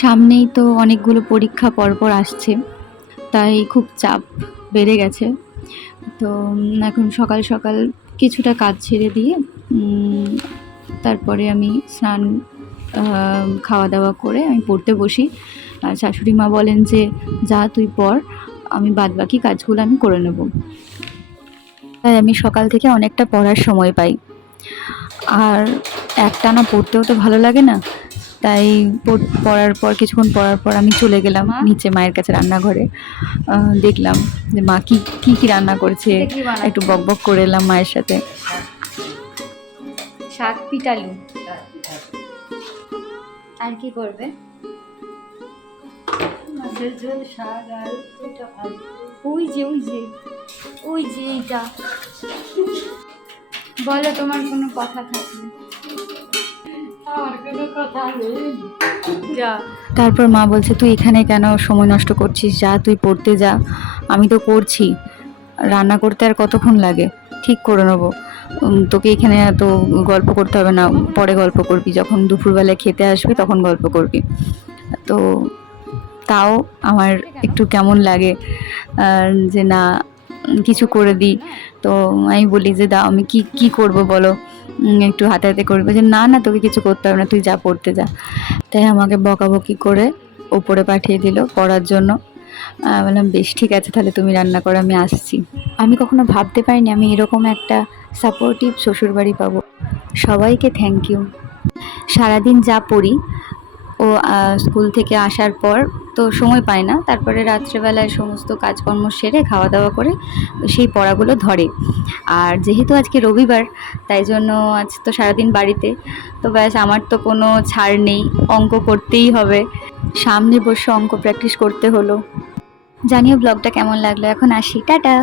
সামনেই তো অনেকগুলো পরীক্ষা পরপর আসছে, তাই খুব চাপ বেড়ে গেছে। তো এখন সকাল সকাল কিছুটা কাজ ছেড়ে দিয়ে তারপরে আমি স্নান খাওয়া দাওয়া করে আমি পড়তে বসি। আর শাশুড়ি মা বলেন যে, যা তুই পড়, আমি বাদ বাকি কাজগুলো আমি করে নেব। তাই আমি সকাল থেকে অনেকটা পড়ার সময় পাই। আর একটানা পড়তেও তো ভালো লাগে না তাই পড়- পড়ার পর কিছুক্ষণ পড়ার পর আমি চলে গেলাম নিচে মায়ের কাছে রান্নাঘরে। দেখলাম যে মা কি কি কি রান্না করছে। একটু বক বক করে এলাম মায়ের সাথে। শাক পিটালু আর কি করবে? ওই যে ওই যে ওই যে এইটা। বলো তোমার কোনো কথা থাকলে। যা। তারপর মা বলছে, তুই এখানে কেন সময় নষ্ট করছিস? যা, তুই পড়তে যা। আমি তো করছি রান্না করতে আর কতক্ষণ লাগে? ঠিক করে নেব। তোকে এখানে এত গল্প করতে হবে না। পরে গল্প করবি। যখন দুপুরবেলায় খেতে আসবি, তখন গল্প করবি। তো তাও আমার একটু কেমন লাগে যে না, কিছু করে দিই। তো আমি বলি যে, দাও, আমি কি কি করব বলো? একটু হাতে হাতে করবে যে, না না, তোকে কিছু করতে হবে না, তুই যা পড়তে যা। তাই আমাকে বকাবকি করে ওপরে পাঠিয়ে দিল পড়ার জন্য। বললাম, বেশ, ঠিক আছে, তাহলে তুমি রান্না করো, আমি আসছি। আমি কখনো ভাবতে পারিনি আমি এরকম একটা সাপোর্টিভ শ্বশুরবাড়ি পাবো। সবাইকে থ্যাংক ইউ সারাদিন যা পড়ি ও স্কুল থেকে আসার পর তো সময় পায় না। তারপরে রাত্রেবেলায় সমস্ত কাজকর্ম সেরে খাওয়া দাওয়া করে সেই পড়াগুলো ধরে। আর যেহেতু আজকে রবিবার, তাই জন্য আজ তো সারাদিন বাড়িতে। তো ব্যাস, আমার তো কোনো ছাড় নেই, অঙ্ক করতেই হবে। সামনে বসে অঙ্ক প্র্যাকটিস করতে হলো। জানিও ব্লগটা কেমন লাগল? এখন আসি। টাটা!